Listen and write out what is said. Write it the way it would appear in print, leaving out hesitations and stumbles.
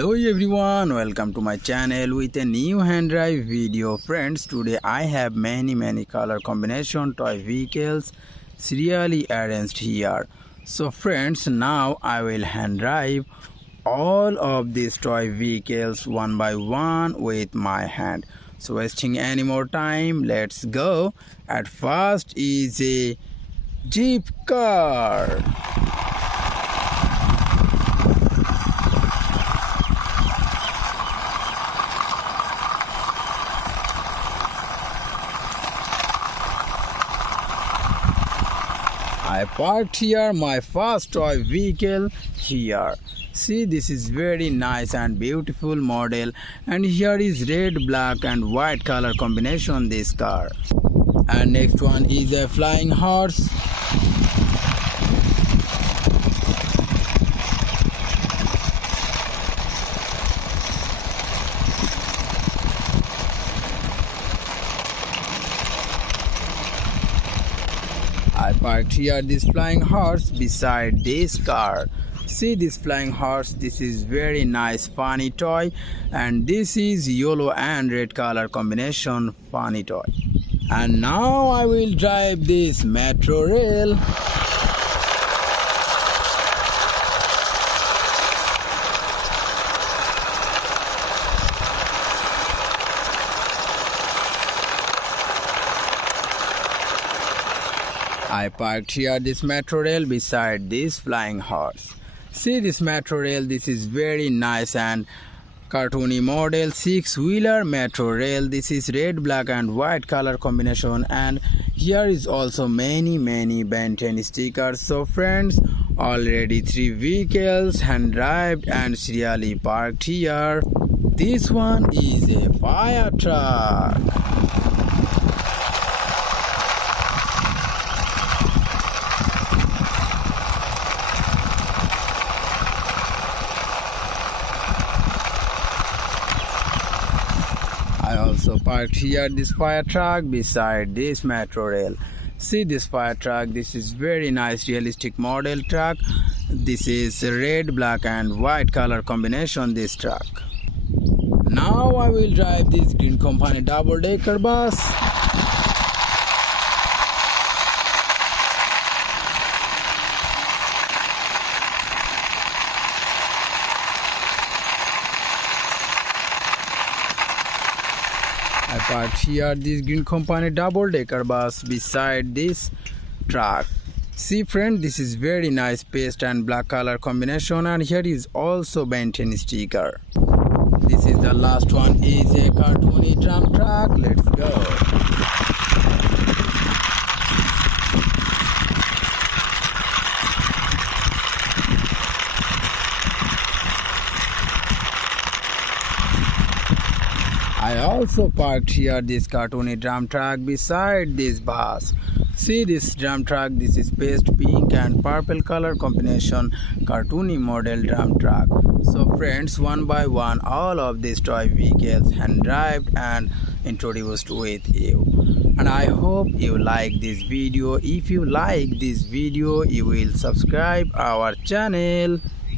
Hello everyone, welcome to my channel with a new hand drive video. Friends, today I have many color combination toy vehicles serially arranged here. So friends, now I will hand drive all of these toy vehicles one by one with my hand. So wasting any more time, let's go. At first is a Jeep car. I parked here my first toy vehicle here. See, this is very nice and beautiful model, and here is red, black and white color combination this car. And next one is a flying horse. I parked here this flying horse beside this car. See this flying horse, this is very nice funny toy, and this is yellow and red color combination funny toy. And now I will drive this metro rail. I parked here this metro rail beside this flying horse. See this metro rail, this is very nice and cartoony model 6-wheeler metro rail. This is red, black and white color combination, and here is also many Ben 10 stickers. So friends, already 3 vehicles hand drive and serially parked here. This one is a fire truck. I also parked here this fire truck beside this metro rail. See this fire truck, this is very nice realistic model truck. This is red, black and white color combination this truck. Now I will drive this Green Company double-decker bus. I parked here this Green Company double-decker bus beside this truck. See friend, this is very nice paste and black color combination, and here is also Ben 10 sticker. This is the last one, is a cartoony drum truck. Let's go. I also parked here this cartoony drum truck beside this bus. See this drum truck, this is paste pink and purple color combination cartoony model drum truck. So friends, one by one all of these toy vehicles hand drive and introduced with you. And I hope you like this video. If you like this video, you will subscribe our channel.